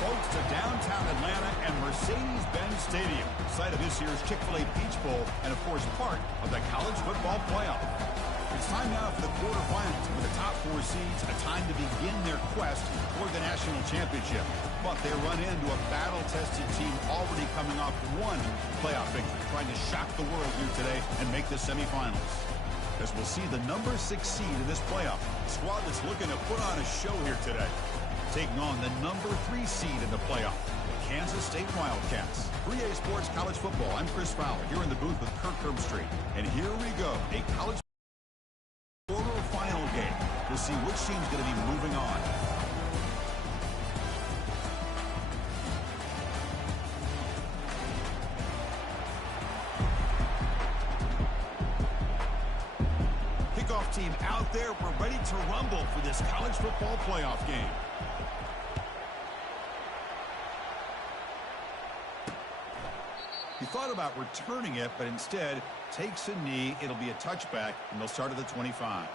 folks, to downtown Atlanta and Mercedes-Benz Stadium, site of this year's Chick-fil-A Peach Bowl, and, of course, part of the college football playoff. It's time now for the quarterfinals, with the top 4 seeds, a time to begin their quest for the national championship. But they run into a battle-tested team already coming off one playoff victory, trying to shock the world here today and make the semifinals. As we'll see the number 6 seed in this playoff, a squad that's looking to put on a show here today, taking on the number 3 seed in the playoff, the Kansas State Wildcats. 3A Sports College Football, I'm Chris Fowler, here in the booth with Kirk Herbstreit. And here we go, a college quarterfinal game. We'll see which team's going to be moving on. Kickoff team out there. We're ready to rumble for this college football playoff game. He thought about returning it, but instead takes a knee. It'll be a touchback, and they'll start at the 25.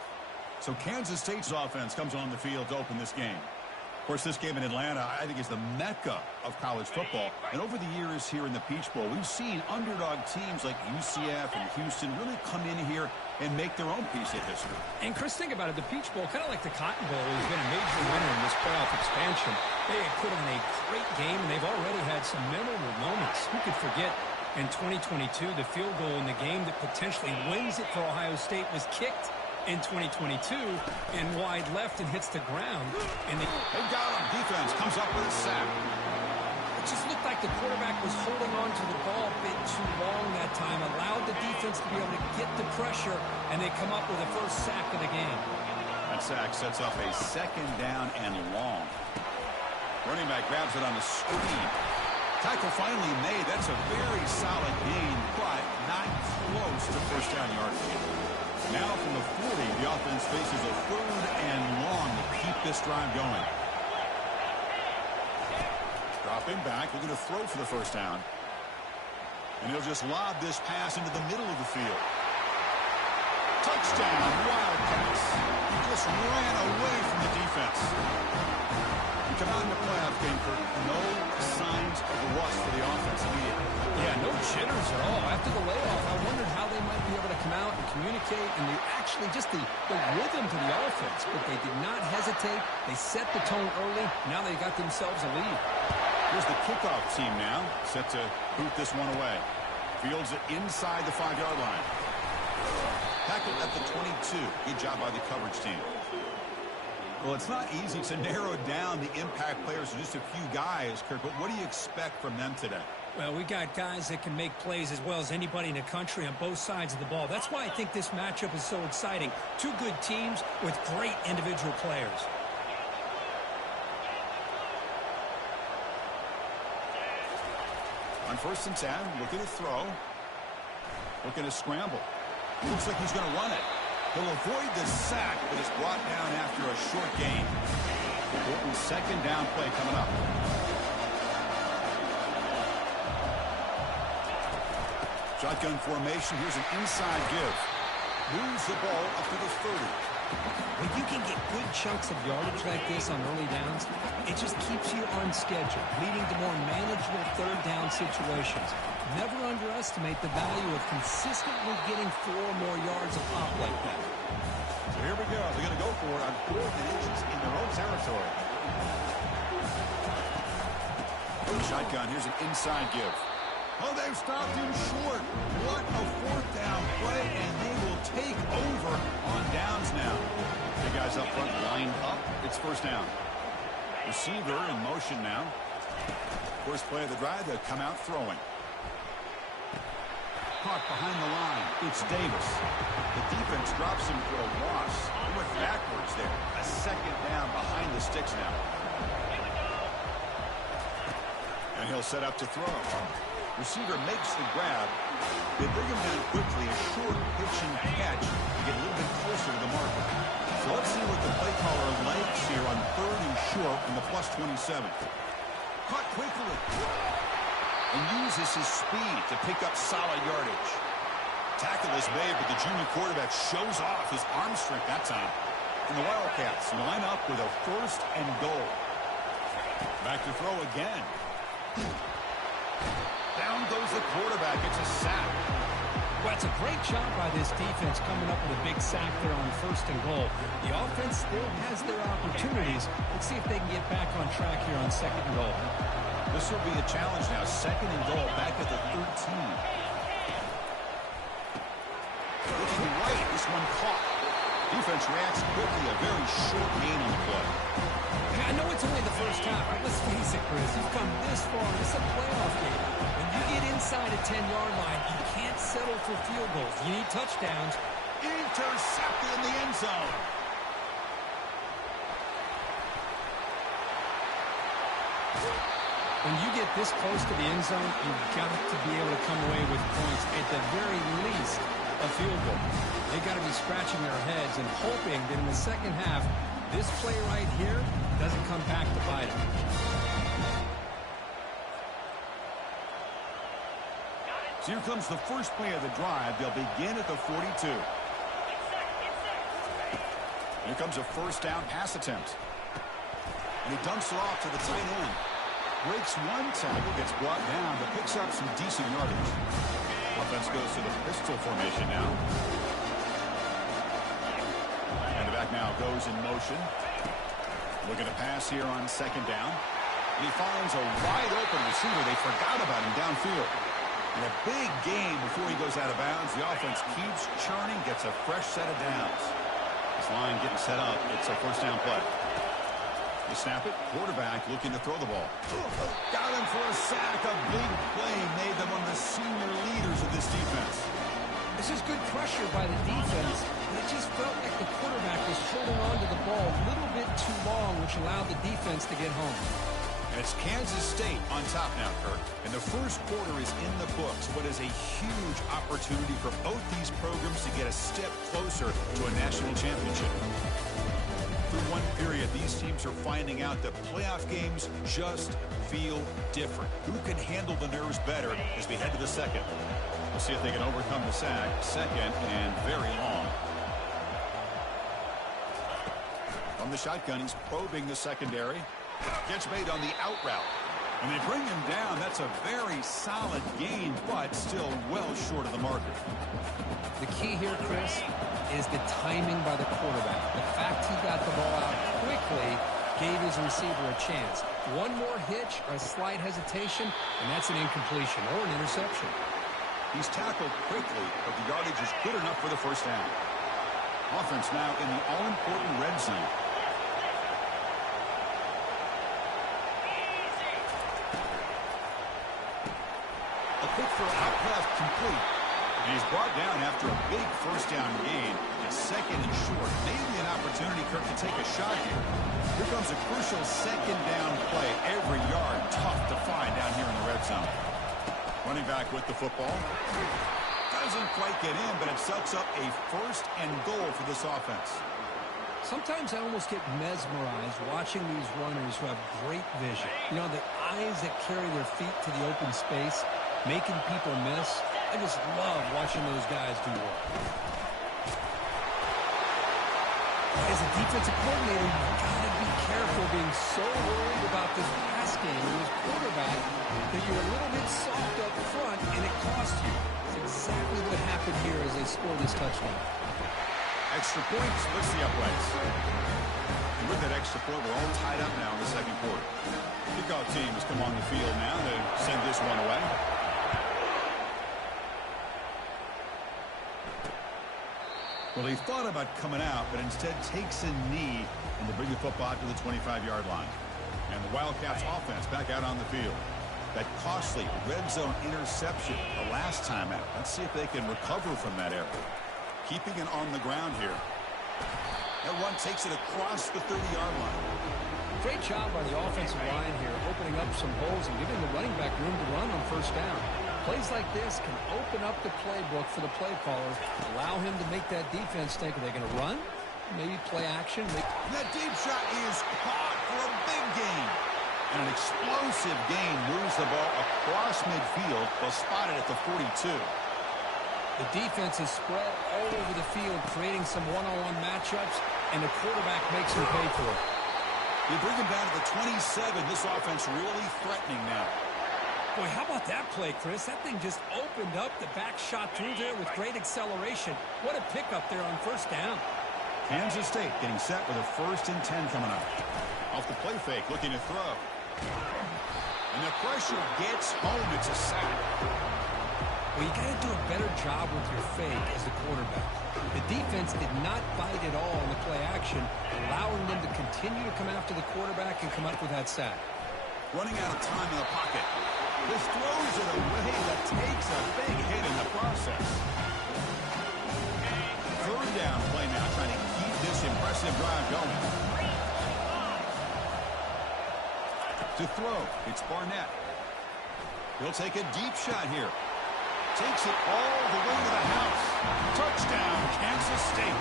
So Kansas State's offense comes on the field to open this game. Of course, this game in Atlanta, I think, is the mecca of college football. And over the years here in the Peach Bowl, we've seen underdog teams like UCF and Houston really come in here and make their own piece of history. And, Chris, think about it. The Peach Bowl, kind of like the Cotton Bowl, has been a major winner in this playoff expansion. They have put on a great game, and they've already had some memorable moments. Who could forget in 2022, the field goal in the game that potentially wins it for Ohio State was kicked in 2022 and wide left and hits the ground. And they got him. Defense comes up with a sack. It just looked like the quarterback was holding on to the ball a bit too long that time, allowed the defense to be able to get the pressure, and they come up with the first sack of the game. That sack sets up a 2nd down and long. Running back grabs it on the screen. Tackle finally made. That's a very solid gain, but not close to first down yardage. Now from the 40, the offense faces a 3rd and long to keep this drive going. Dropping back, looking to throw for the first down. And he'll just lob this pass into the middle of the field. Touchdown, Wildcats. He just ran away from the defense. We come out in the playoff game, Kirk. No signs of rust for the offense immediately. Yeah, no jitters at all. After the layoff, I wondered how they might be able to come out and communicate, and they actually just the rhythm to the offense. But they did not hesitate. They set the tone early. Now they got themselves a lead. Here's the kickoff team now, set to boot this one away. Fields it inside the 5-yard line. Tackled at the 22. Good job by the coverage team. Well, it's not easy to narrow down the impact players to just a few guys, Kirk, but what do you expect from them today? Well, we got guys that can make plays as well as anybody in the country on both sides of the ball. That's why I think this matchup is so exciting. 2 good teams with great individual players. On 1st and 10, looking to throw. Looking to scramble. Looks like he's going to run it. He'll avoid the sack, but is brought down after a short gain. Important 2nd down play coming up. Shotgun formation. Here's an inside give. Moves the ball up to the 30. When you can get good chunks of yardage like this on early downs, it just keeps you on schedule, leading to more manageable 3rd down situations. Never underestimate the value of consistently getting 4 more yards of pop like that. So here we go. They're going to go for it on 4th and inches in their own territory. Shotgun. Here's an inside give. Oh, they've stopped him short. What a 4th down play, and they will take over on downs now. The guys up front lined up. It's 1st down. Receiver in motion now. First play of the drive, they'll come out throwing. Caught behind the line. It's Davis. The defense drops him for a loss. He went backwards there. A 2nd down behind the sticks now. And he'll set up to throw. Receiver makes the grab. They bring him down quickly. A short pitch and catch to get a little bit closer to the marker. So let's see what the play caller likes here on 3rd and short in the +27. Caught quickly. And uses his speed to pick up solid yardage. Tackle is made, but the junior quarterback shows off his arm strength that time. And the Wildcats line up with a 1st and goal. Back to throw again. Down goes the quarterback. It's a sack. Well, it's a great job by this defense coming up with a big sack there on 1st and goal. The offense still has their opportunities. Let's see if they can get back on track here on 2nd and goal. This will be a challenge now. 2nd and goal, back at the 13. Looking right, this one caught. Defense reacts quickly. A very short gain on the play. I know it's only the first half, but let's face it, Chris. You've come this far. It's a playoff game. When you get inside a 10-yard line, you can't settle for field goals. You need touchdowns. Intercepted in the end zone. When you get this close to the end zone, you've got to be able to come away with points. At the very least, a field goal. They've got to be scratching their heads and hoping that in the second half, this play right here doesn't come back to bite them. So here comes the first play of the drive. They'll begin at the 42. Here comes a first down pass attempt. And he dumps it off to the tight end. Breaks one tackle, gets brought down, but picks up some decent yardage. Offense goes to the pistol formation now. And the back now goes in motion. Looking to pass here on 2nd down. And he finds a wide open receiver. They forgot about him downfield. And a big gain before he goes out of bounds. The offense keeps churning, gets a fresh set of downs. This line getting set up. It's a first down play. They snap it. Quarterback looking to throw the ball. Got him for a sack. A big play made them one of the senior leaders of this defense. This is good pressure by the defense, but it just felt like the quarterback was holding on to the ball a little bit too long, which allowed the defense to get home. And it's Kansas State on top now, Kirk. And the first quarter is in the books. What is a huge opportunity for both these programs to get a step closer to a national championship. Through one period, these teams are finding out that playoff games just feel different. Who can handle the nerves better as we head to the second? We'll see if they can overcome the sack. 2nd and very long. From the shotgun, he's probing the secondary. Gets made on the out route. And they bring him down. That's a very solid gain, but still well short of the marker. The key here, Chris, is the timing by the quarterback. The fact he got the ball out quickly gave his receiver a chance. One more hitch or a slight hesitation, and that's an incompletion or an interception. He's tackled quickly, but the yardage is good enough for the first down. Offense now in the all-important red zone. A quick throw out pass complete. And he's brought down after a big first down gain. It's 2nd and short. Maybe an opportunity, Kirk, to take a shot here. Here comes a crucial 2nd down play. Every yard tough to find down here in the red zone. Running back with the football. Doesn't quite get in, but it sets up a 1st and goal for this offense. Sometimes I almost get mesmerized watching these runners who have great vision. You know, the eyes that carry their feet to the open space, making people miss. I just love watching those guys do work. As a defensive coordinator, you've got to be careful being so worried about this pass game and this quarterback that you're a little bit soft up front and it costs you. It's exactly what happened here as they scored this touchdown. Extra point splits the uprights. And with that extra point, we're all tied up now in the second quarter. Kickoff team has come on the field now to send this one away. Well, he thought about coming out, but instead takes a knee and to bring the football to the 25-yard line. And the Wildcats offense back out on the field. That costly red zone interception the last time out. Let's see if they can recover from that error. Keeping it on the ground here. That one takes it across the 30-yard line. Great job by the offensive line here, opening up some holes and giving the running back room to run on first down. Plays like this can open up the playbook for the play caller, allow him to make that defense think, are they going to run? Maybe play action. That deep shot is caught for a big gain. And an explosive gain moves the ball across midfield. They'll spot it at the 42. The defense is spread all over the field, creating some one-on-one matchups, and the quarterback makes them pay for it. They bring him down to the 27. This offense really threatening now. Boy, how about that play, Chris? That thing just opened up. The back shot through there with great acceleration. What a pickup there on first down. Kansas State getting set with a 1st and 10 coming up. Off the play fake, looking to throw. And the pressure gets home. It's a sack. Well, you got to do a better job with your fake as the quarterback. The defense did not bite at all on the play action, allowing them to continue to come after the quarterback and come up with that sack. Running out of time in the pocket. This throws it away, but takes a big hit in the process. 3rd down play now, trying to keep this impressive drive going. To throw, it's Barnett. He'll take a deep shot here. Takes it all the way to the house. Touchdown, Kansas State.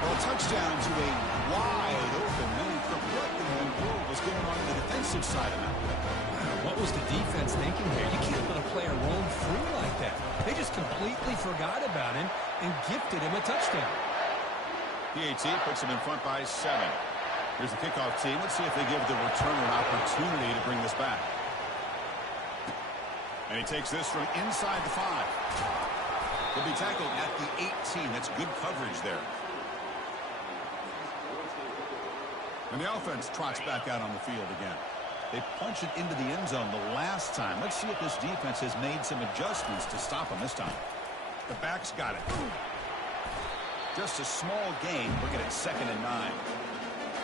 Well, a touchdown to a wide open man. What in the world was going on the defensive side of that? What was the defense thinking here? You can't let a player roam free like that. They just completely forgot about him and gifted him a touchdown. PAT puts him in front by 7. Here's the kickoff team. Let's see if they give the returner an opportunity to bring this back. And he takes this from inside the 5. He'll be tackled at the 18. That's good coverage there. And the offense trots back out on the field again. They punch it into the end zone the last time. Let's see if this defense has made some adjustments to stop them this time. The back's got it. Just a small gain. Looking at 2nd and 9.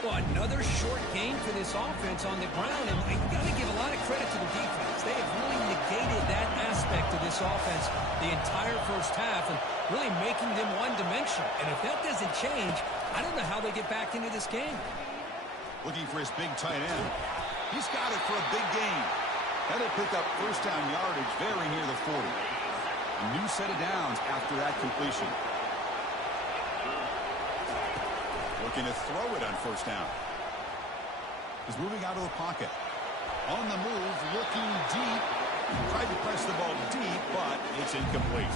Well, another short game for this offense on the ground, and you got to give a lot of credit to the defense. They have really negated that aspect of this offense the entire first half and really making them one-dimensional. And if that doesn't change, I don't know how they get back into this game. Looking for his big tight end. He's got it for a big gain. That'll pick up 1st down yardage very near the 40. A new set of downs after that completion. Looking to throw it on 1st down. He's moving out of the pocket. On the move, looking deep. Tried to press the ball deep, but it's incomplete.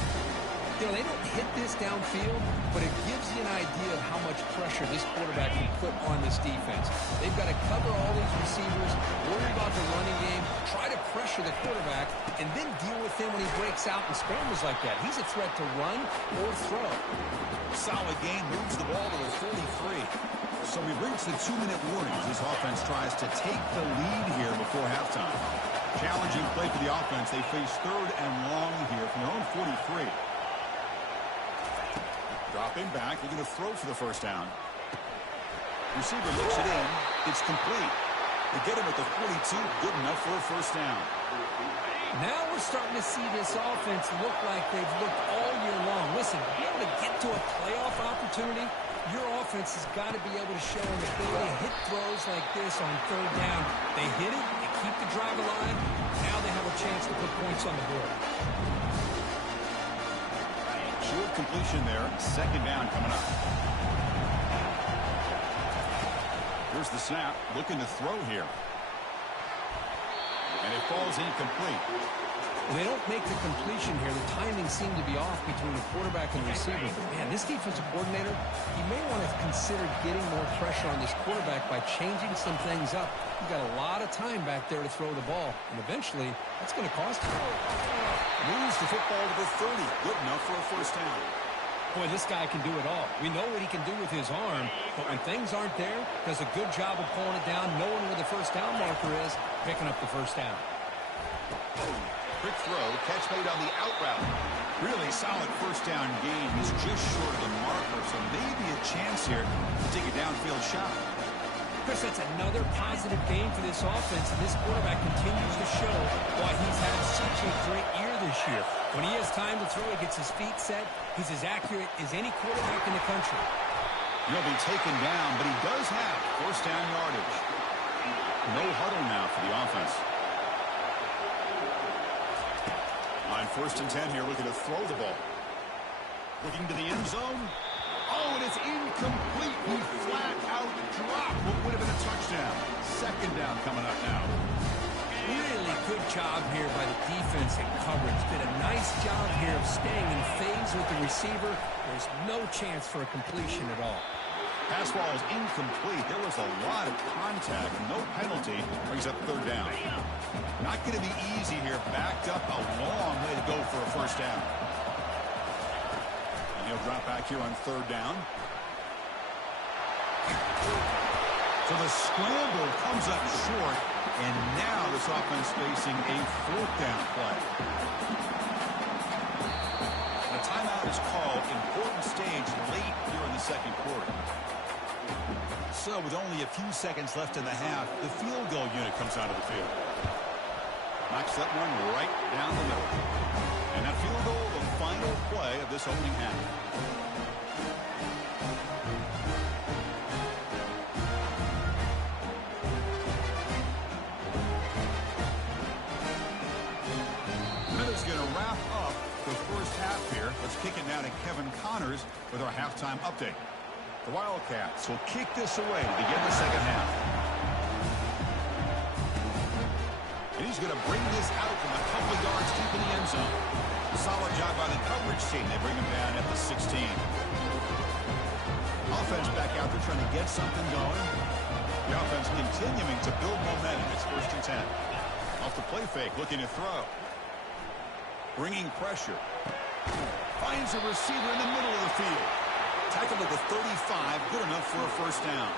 You know, they don't hit this downfield, but it gives you an idea of how much pressure this quarterback can put on this defense. They've got to cover all these receivers, worry about the running game, try to pressure the quarterback, and then deal with him when he breaks out and scrambles like that. He's a threat to run or throw. Solid gain, moves the ball to the 43. So we've reached the 2-minute warning as this offense tries to take the lead here before halftime. Challenging play for the offense. They face 3rd and long here from their own 43. Dropping back, they're going to throw for the 1st down. Receiver looks it in. It's complete. They get him at the 42. Good enough for a 1st down. Now we're starting to see this offense look like they've looked all year long. Listen, to be able to get to a playoff opportunity, your offense has got to be able to show an ability to hit throws like this on 3rd down. They hit it, they keep the drive alive. Now they have a chance to put points on the board. Short completion there. 2nd down coming up. Here's the snap. Looking to throw here. And it falls incomplete. Well, they don't make the completion here. The timing seemed to be off between the quarterback and the receiver. But, man, this defensive coordinator, he may want to consider getting more pressure on this quarterback by changing some things up. You've got a lot of time back there to throw the ball. And eventually, that's going to cost you. Moves the football to the 30. Good enough for a 1st down. Boy, this guy can do it all. We know what he can do with his arm, but when things aren't there, does a good job of pulling it down, knowing where the 1st down marker is, picking up the 1st down. Quick throw, catch made on the out route. Really solid 1st down gain. He's just short of the marker, so maybe a chance here to take a downfield shot. Chris, that's another positive game for this offense, and this quarterback continues to show why he's had such a great year this year. When he has time to throw, he gets his feet set. He's as accurate as any quarterback in the country. He'll be taken down, but he does have 1st down yardage. No huddle now for the offense. On 1st and 10 here, looking to throw the ball. Looking to the end zone. Oh, and it's incomplete. He flat out dropped what would have been a touchdown. 2nd down coming up now. Really good job here by the defense and coverage. Did a nice job here of staying in phase with the receiver. There's no chance for a completion at all. Pass ball is incomplete. There was a lot of contact. No penalty. Brings up third down. Not going to be easy here. Backed up a long way to go for a first down. And he'll drop back here on third down. So the scramble comes up short. And now this offense facing a fourth down play. The timeout is called. Important stage late here in the second quarter. So with only a few seconds left in the half, the field goal unit comes out of the field. Knocks that one right down the middle. And that field goal, the final play of this opening half. That is going to wrap up the first half here. Let's kick it now to Kevin Connors with our halftime update. The Wildcats will kick this away to begin the second half. And he's going to bring this out from a couple of yards deep in the end zone. Solid job by the coverage team. They bring him down at the 16. Offense back out there trying to get something going. The offense continuing to build momentum. It's 1st and 10. Off the play fake, looking to throw. Bringing pressure. Finds a receiver in the middle of the field. Tackled at the 35, good enough for a first down.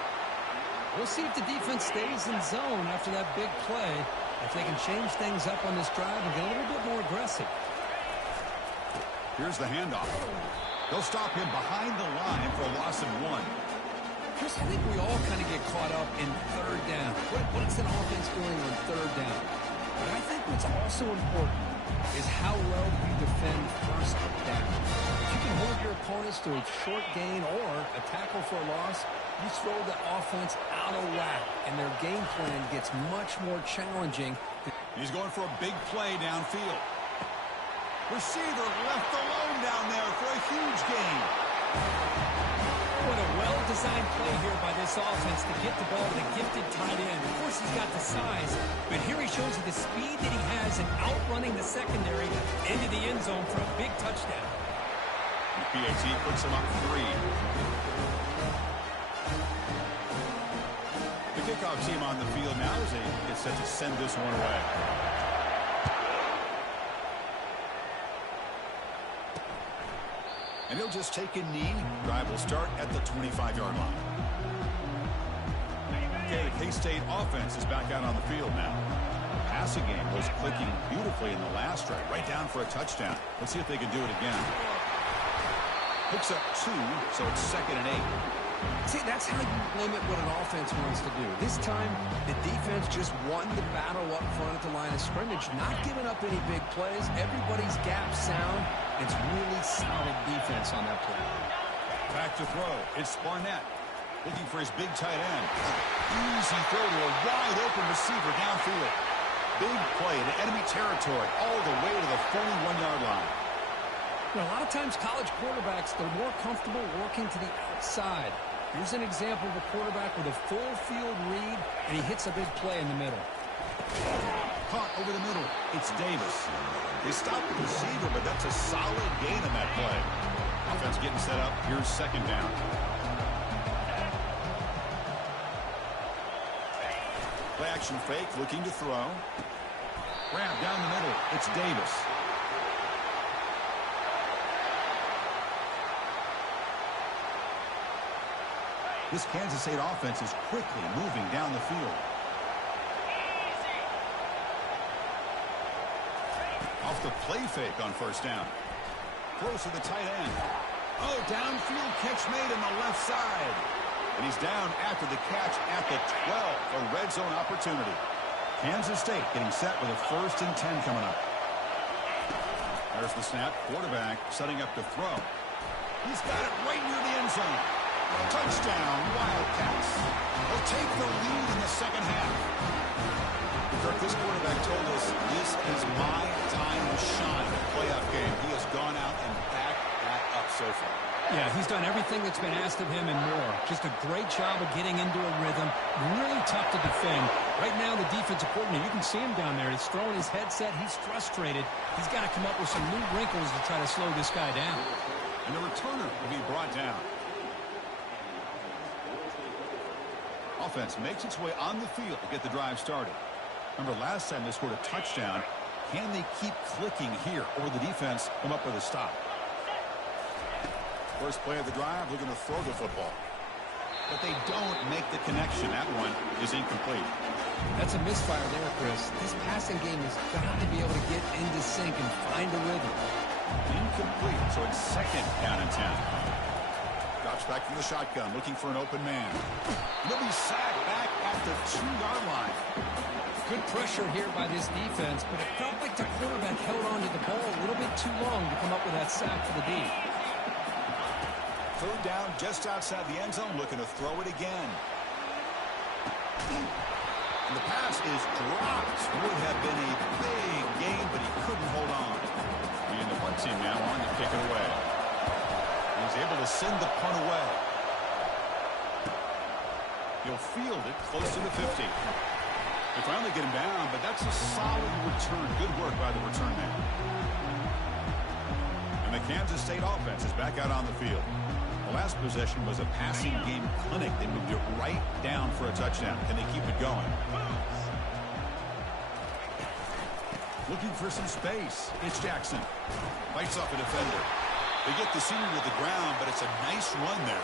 We'll see if the defense stays in zone after that big play. If they can change things up on this drive and get a little bit more aggressive. Here's the handoff. They'll stop him behind the line for a loss of 1. Chris, I think we all kind of get caught up in third down. What's an offense doing on third down? But I think what's also important is how well you defend first down. If you can hold your opponents to a short gain or a tackle for a loss, you throw the offense out of whack, and their game plan gets much more challenging. He's going for a big play downfield. Receiver left alone down there for a huge gain. What a well-designed play here by this offense to get the ball to the gifted tight end. Of course, he's got the size, but here he shows you the speed that he has in outrunning the secondary into the end zone for a big touchdown. The PAT puts him up 3. The kickoff team on the field now as they get set to send this one away. And he'll just take a knee. Drive will start at the 25-yard line. Okay, the K-State offense is back out on the field now. The passing game was clicking beautifully in the last drive, right down for a touchdown. Let's see if they can do it again. Picks up 2, so it's 2nd and 8. See, that's how you limit what an offense wants to do. This time, the defense just won the battle up front at the line of scrimmage, not giving up any big plays. Everybody's gap sound. It's really solid defense on that play. Back to throw. It's Barnett looking for his big tight end. Easy throw to a wide-open receiver downfield. Big play into enemy territory all the way to the 41-yard line. You know, a lot of times college quarterbacks, they're more comfortable working to the outside. Here's an example of a quarterback with a full field read, and he hits a big play in the middle. Caught over the middle. It's Davis. They stopped the receiver, but that's a solid gain on that play. Offense getting set up. Here's 2nd down. Play action fake, looking to throw. Grab down the middle. It's Davis. This Kansas State offense is quickly moving down the field. Off the play fake on first down. Close to the tight end. Oh, downfield catch made on the left side. And he's down after the catch at the 12. A red zone opportunity. Kansas State getting set with a 1st and 10 coming up. There's the snap. Quarterback setting up to throw. He's got it right near the end zone. Touchdown, Wildcats. They'll take the lead in the second half. Kirk, this quarterback told us this is my time to shine. A playoff game. He has gone out and backed that up so far. Yeah, he's done everything that's been asked of him and more. Just a great job of getting into a rhythm. Really tough to defend. Right now, the defensive coordinator, you can see him down there. He's throwing his headset. He's frustrated. He's got to come up with some new wrinkles to try to slow this guy down. And the returner will be brought down. Offense makes its way on the field to get the drive started. Remember last time they scored a touchdown. Can they keep clicking here, or will the defense come up with a stop? First play of the drive, looking to throw the football. But they don't make the connection. That one is incomplete. That's a misfire there, Chris. This passing game has got to be able to get into sync and find a rhythm. Incomplete, so it's second down and 10. Drops back from the shotgun, looking for an open man. He'll be sacked back at the 2-yard line. Good pressure here by this defense, but it felt like the quarterback held on to the ball a little bit too long to come up with that sack for the D. Third down just outside the end zone, looking to throw it again. And the pass is dropped. Would have been a big gain, but he couldn't hold on. And the punt team now on to kick it away. He's able to send the punt away. He'll field it close to the 50. They finally get him down, but that's a solid return. Good work by the return man. And the Kansas State offense is back out on the field. The last possession was a passing game clinic. They moved it right down for a touchdown. Can they keep it going? Looking for some space. It's Jackson. Fights off a defender. They get the senior to the ground, but it's a nice run there.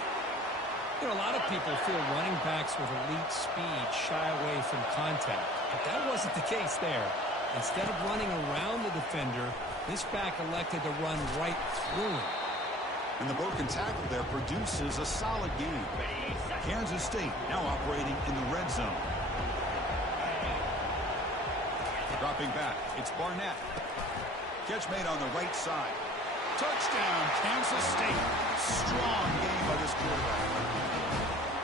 You know, a lot of people feel running backs with elite speed shy away from contact, but that wasn't the case there. Instead of running around the defender, this back elected to run right through him. And the broken tackle there produces a solid game. Kansas State now operating in the red zone. Dropping back, it's Barnett. Catch made on the right side. Touchdown, Kansas State. Strong game by this quarterback.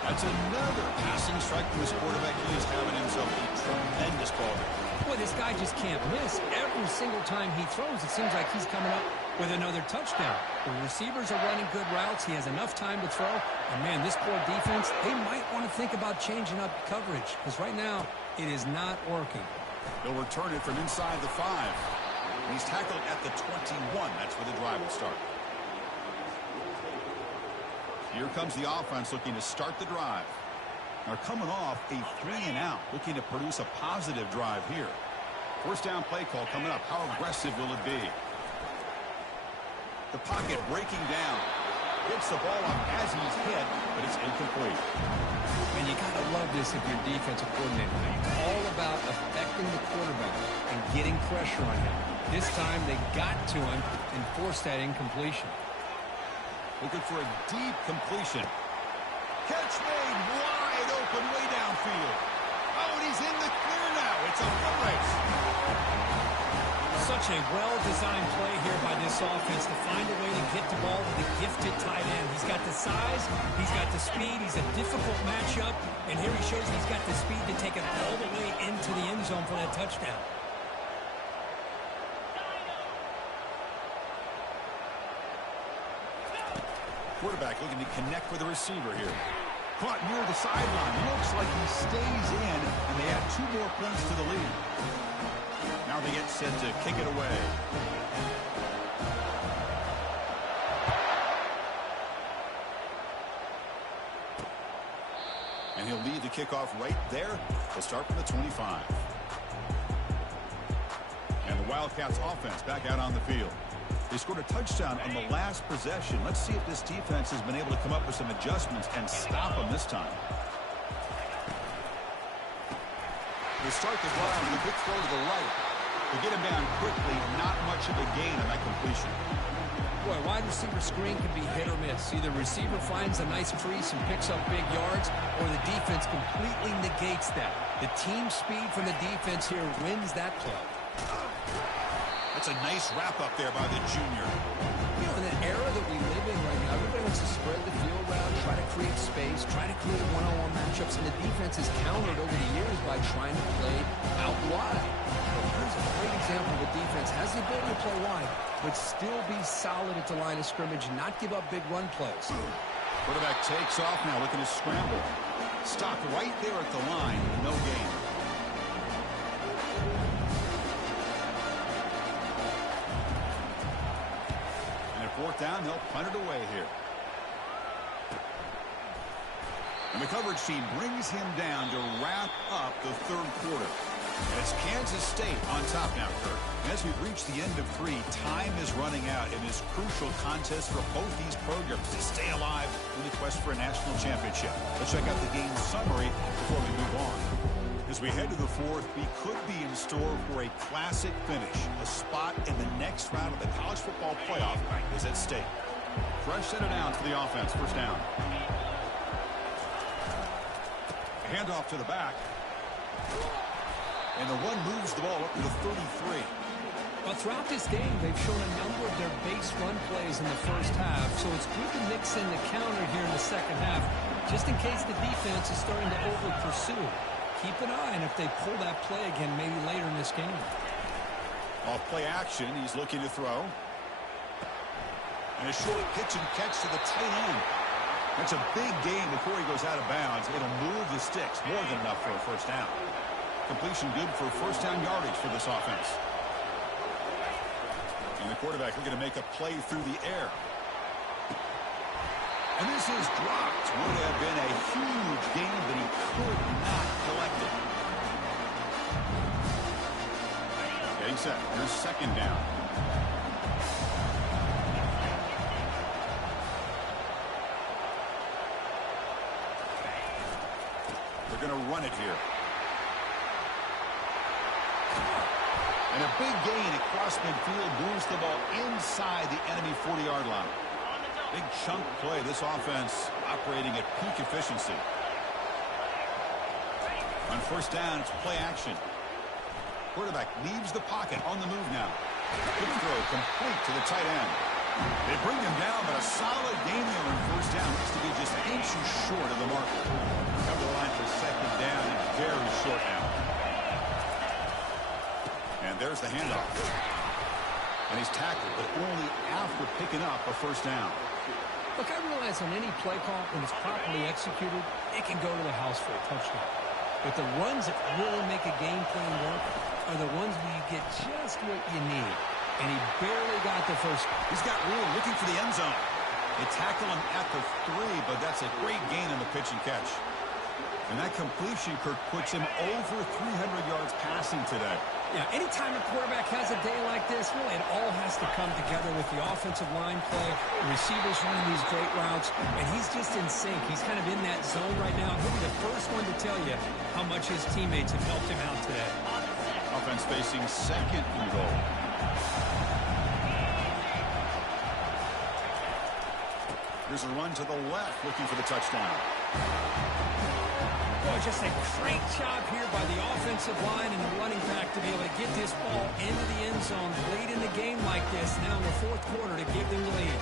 That's another passing strike from this quarterback. He is having himself a tremendous ball game. Boy, this guy just can't miss. Every single time he throws, it seems like he's coming up with another touchdown. The receivers are running good routes. He has enough time to throw. And, man, this poor defense, they might want to think about changing up coverage because right now it is not working. They'll return it from inside the 5. He's tackled at the 21. That's where the drive will start. Here comes the offense looking to start the drive. They're coming off a 3-and-out, looking to produce a positive drive here. First down play call coming up. How aggressive will it be? The pocket breaking down. Gets the ball up as he's hit, but it's incomplete. And you got to love this if you're defensive coordinator. It's all about affecting the quarterback and getting pressure on him. This time they got to him and forced that incompletion. Looking for a deep completion. Catch made wide open way downfield. Oh, and he's in the clear now. It's a foot race. Such a well-designed play here by this offense to find a way to get the ball to the gifted tight end. He's got the size, he's got the speed, he's a difficult matchup, and here he shows he's got the speed to take it all the way into the end zone for that touchdown. Quarterback looking to connect with the receiver here. Caught near the sideline. Looks like he stays in, and they add 2 more points to the lead. Now they get set to kick it away. And he'll lead the kickoff right there. He'll start from the 25. And the Wildcats offense back out on the field. They scored a touchdown on the last possession. Let's see if this defense has been able to come up with some adjustments and stop them this time. They start the drive with a big throw to the right. They get him down quickly. Not much of a gain on that completion. Boy, wide receiver screen can be hit or miss. Either receiver finds a nice crease and picks up big yards, or the defense completely negates that. The team speed from the defense here wins that play. That's a nice wrap-up there by the junior. You know, in an era that we live in right now, everybody wants to spread the field around, try to create space, try to create one-on-one matchups, and the defense has countered over the years by trying to play out wide. But here's a great example of a defense has the ability to play wide, but still be solid at the line of scrimmage, not give up big run plays. Quarterback takes off now, looking to scramble. Stopped right there at the line, no gain. Fourth down, they'll punt it away here. And the coverage team brings him down to wrap up the third quarter. And it's Kansas State on top now, Kirk. And as we've reached the end of 3, time is running out in this crucial contest for both these programs to stay alive in the quest for a national championship. Let's check out the game summary before we move on. As we head to the 4th, we could be in store for a classic finish. A spot in the next round of the college football playoff is at stake. Fresh set it down for the offense. First down. Handoff to the back. And the one moves the ball up to the 33. Well, throughout this game, they've shown a number of their base run plays in the first half, so it's good to mix in the counter here in the second half, just in case the defense is starting to over-pursue. Keep an eye on if they pull that play again maybe later in this game. Off play action, he's looking to throw. And a short pitch and catch to the tight end. That's a big gain before he goes out of bounds. It'll move the sticks, more than enough for a first down. Completion good for first down yardage for this offense. And the quarterback looking to make a play through the air. And this is dropped. Would have been a huge gain, but he could not collect it. Getting set. Here's second down. They're going to run it here. And a big gain across midfield moves the ball inside the enemy 40-yard line. Big chunk play. This offense operating at peak efficiency. On first down, it's play action. Quarterback leaves the pocket on the move now. Good throw, complete to the tight end. They bring him down, but a solid gain there on first down. Needs to be just inches short of the marker. Cover the line for second down and very short now. And there's the handoff. And he's tackled, but only after picking up a first down. Look, I realize on any play call, when it's properly executed, it can go to the house for a touchdown. But the runs that really make a game plan work are the ones where you get just what you need. And he barely got the first. He's got room looking for the end zone. They tackle him at the 3, but that's a great gain on the pitch and catch. And that completion, Kirk, puts him over 300 yards passing today. Yeah, anytime a quarterback has a day like this, really it all has to come together with the offensive line play, the receivers running these great routes, and he's just in sync. He's kind of in that zone right now. He'll be the first one to tell you how much his teammates have helped him out today. Offense facing second and goal. Here's a run to the left, looking for the touchdown. Boy, just a great job here by the offensive line and the running back to be able to get this ball into the end zone late in the game like this now in the fourth quarter to give them the lead.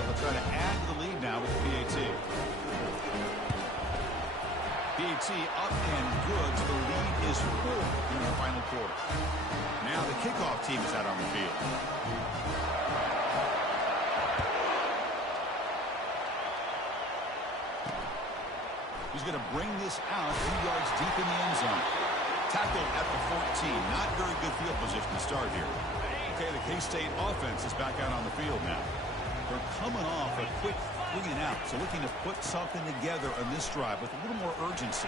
They'll try to add to the lead now with the PAT. PAT up and good, so the lead is 4 in the final quarter. Now the kickoff team is out on the field. He's going to bring this out 2 yards deep in the end zone. Tackled at the 14. Not very good field position to start here. Okay, the K-State offense is back out on the field now. They're coming off a quick 3 and out, so looking to put something together on this drive with a little more urgency.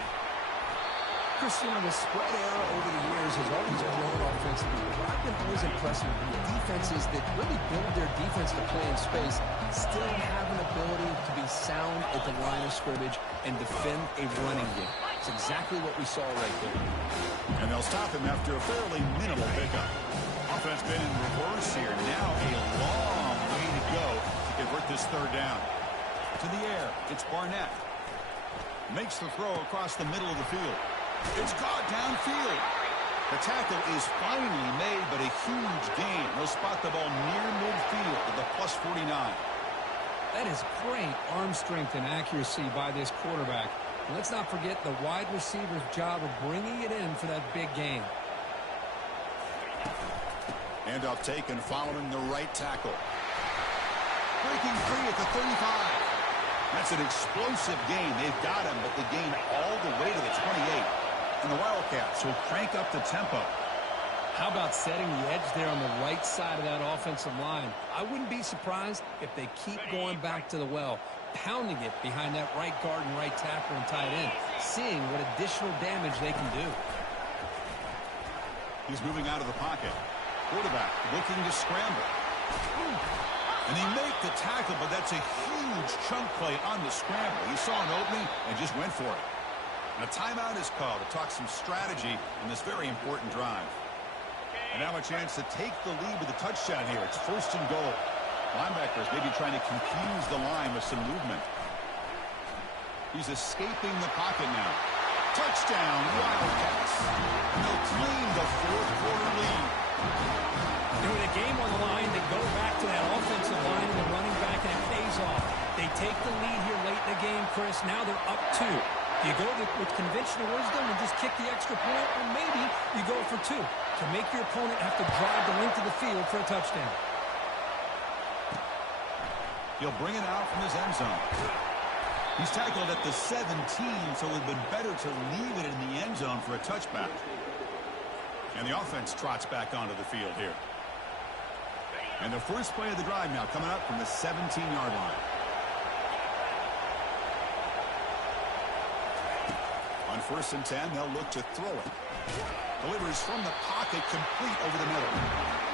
Christian, the spread era over the years has always grown offensively. What I've been always impressed with the defenses that really build their defense to play in space still have an ability to be sound at the line of scrimmage and defend a running game. It's exactly what we saw right there. And they'll stop him after a fairly minimal pickup. Offense been in reverse here. Now a long way to go to convert this third down. To the air, it's Barnett. Makes the throw across the middle of the field. It's caught downfield. The tackle is finally made, but a huge gain. They'll spot the ball near midfield at the +49. That is great arm strength and accuracy by this quarterback. And let's not forget the wide receiver's job of bringing it in for that big gain. Handoff taken following the right tackle. Breaking free at the 35. That's an explosive gain. They've got him, but the gain all the way to the 28. And the Wildcats will crank up the tempo. How about setting the edge there on the right side of that offensive line? I wouldn't be surprised if they keep going back to the well, pounding it behind that right guard and right tackle and tight end, seeing what additional damage they can do. He's moving out of the pocket. Quarterback looking to scramble. And they make the tackle, but that's a huge chunk play on the scramble. He saw an opening and just went for it. And a timeout is called to talk some strategy in this very important drive. And now a chance to take the lead with a touchdown here. It's 1st and goal. Linebackers maybe trying to confuse the line with some movement. He's escaping the pocket now. Touchdown, Wildcats. And they'll claim the 4th quarter lead. With a game on the line, they go back to that offensive line and the running back, and it pays off. They take the lead here late in the game, Chris. Now they're up 2. Do you go with conventional wisdom and just kick the extra point, or maybe you go for 2 to make your opponent have to drive the length of the field for a touchdown? He'll bring it out from his end zone. He's tackled at the 17, so it would have been better to leave it in the end zone for a touchback. And the offense trots back onto the field here. And the first play of the drive now coming up from the 17-yard line. On 1st and 10, they'll look to throw it. Delivers from the pocket, complete over the middle.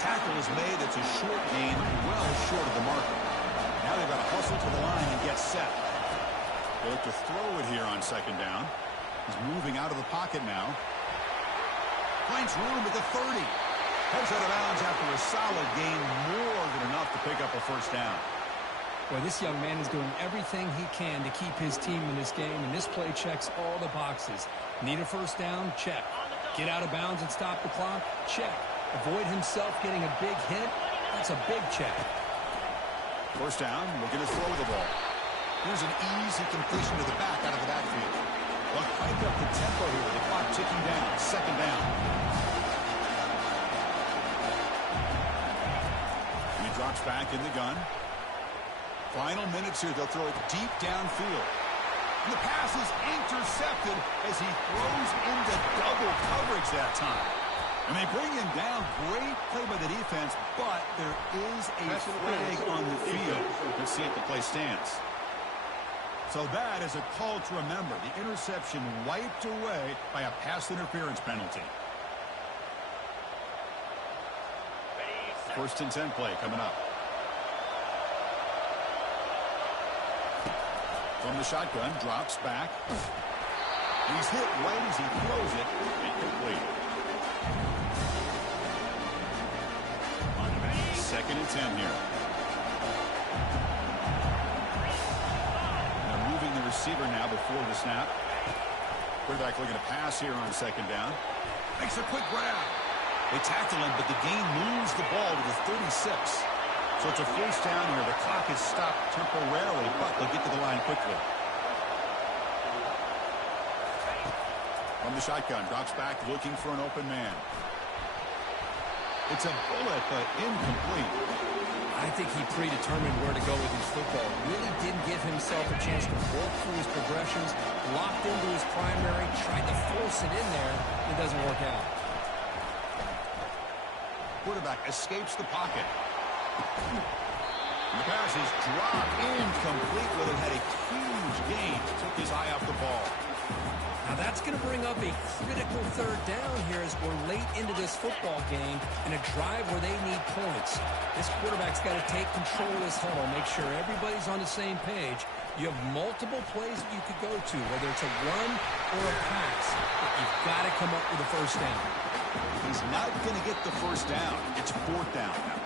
Tackle is made. It's a short gain, well short of the marker. Now they've got to hustle to the line and get set. They look to throw it here on 2nd down. He's moving out of the pocket now. Finds room at the 30. Heads out of bounds after a solid gain, more than enough to pick up a 1st down. Boy, this young man is doing everything he can to keep his team in this game, and this play checks all the boxes. Need a 1st down? Check. Get out of bounds and stop the clock? Check. Avoid himself getting a big hit? That's a big check. 1st down, looking to throw the ball. Here's an easy completion to the back out of the backfield. They'll crank up the tempo here with the clock ticking down. 2nd down. And he drops back in the gun. Final minutes here. They'll throw it deep downfield. And the pass is intercepted as he throws into double coverage that time. And they bring him down. Great play by the defense, but there is a flag on the field. Let's see if the play stands. So that is a call to remember. The interception wiped away by a pass interference penalty. 1st and 10 play coming up. From the shotgun, drops back. He's hit right as he throws it. Incomplete. 2nd and 10 here. Now moving the receiver now before the snap. Quarterback looking to pass here on 2nd down. Makes a quick grab. They tackle him, but the gain moves the ball to the 36. So it's a 1st down here. The clock is stopped temporarily, but they'll get to the line quickly. From the shotgun, drops back looking for an open man. It's a bullet, but incomplete. I think he predetermined where to go with his football. Really didn't give himself a chance to work through his progressions. Locked into his primary, tried to force it in there. It doesn't work out. Quarterback escapes the pocket. The pass is dropped incomplete. Well, it had a huge gain. Took his eye off the ball. Now that's going to bring up a critical 3rd down here as we're late into this football game in a drive where they need points. This quarterback's got to take control of this huddle, make sure everybody's on the same page. You have multiple plays that you could go to, whether it's a run or a pass, but you've got to come up with a 1st down. He's not going to get the 1st down. It's 4th down now.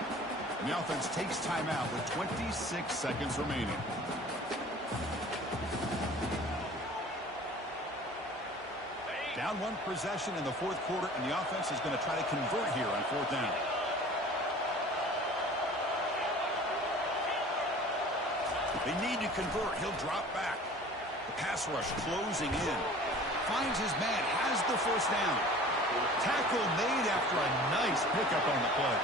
And the offense takes timeout with 26 seconds remaining. Down 1 possession in the 4th quarter, and the offense is going to try to convert here on 4th down. They need to convert. He'll drop back. The pass rush closing in. Finds his man, has the 1st down. Tackle made after a nice pickup on the play.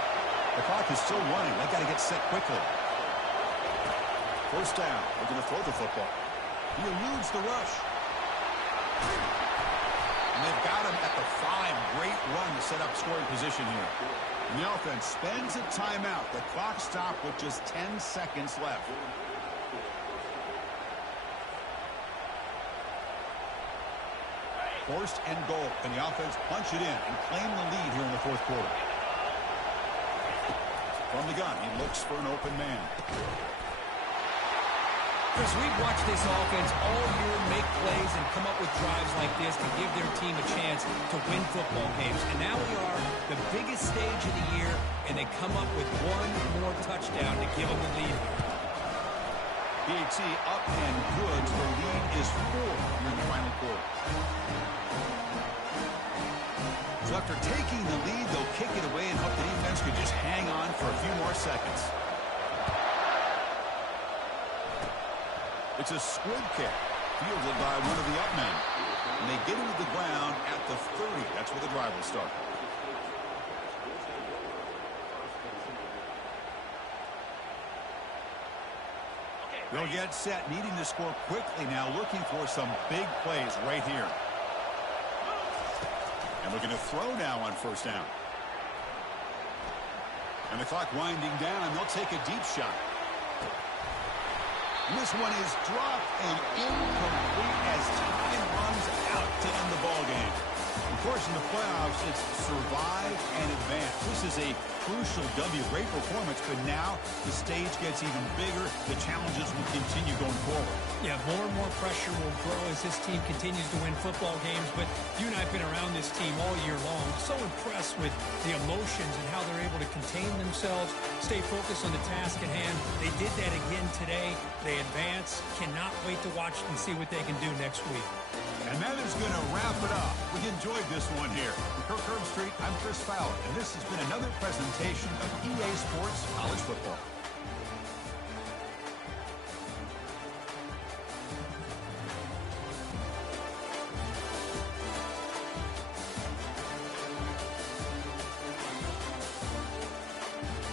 The clock is still running. They've got to get set quickly. 1st down. They're going to throw the football. He eludes the rush. they've got him at the 5. Great run to set up scoring position here. And the offense spends a timeout. The clock stopped with just 10 seconds left. First and goal. Can the offense punch it in and claim the lead here in the fourth quarter? From the gun, he looks for an open man. Chris, we've watched this offense all year make plays and come up with drives like this to give their team a chance to win football games. And now we are the biggest stage of the year, and they come up with one more touchdown to give them the lead. PAT up and good. The lead is 4 here in the final quarter. So after taking the lead, they'll kick it away and hope the defense could just hang on for a few more seconds. It's a squib kick, fielded by one of the up men. And they get him to the ground at the 30. That's where the drive will start. They'll get set, needing to score quickly now, looking for some big plays right here. And looking to throw now on first down. And the clock winding down, they'll take a deep shot. And this one is dropped and incomplete as time runs out to end the ball game. Of course, in the playoffs, it's survive and advance. This is a crucial W. Great performance, but now the stage gets even bigger. The challenges will continue going forward. Yeah, more and more pressure will grow as this team continues to win football games. But you and I have been around this team all year long. So impressed with the emotions and how they're able to contain themselves, stay focused on the task at hand. They did that again today. They advance. Cannot wait to watch and see what they can do next week. And that is going to wrap it up. We enjoyed this one here. For Kirk Herbstreit, I'm Chris Fowler, and this has been another presentation of EA Sports College Football.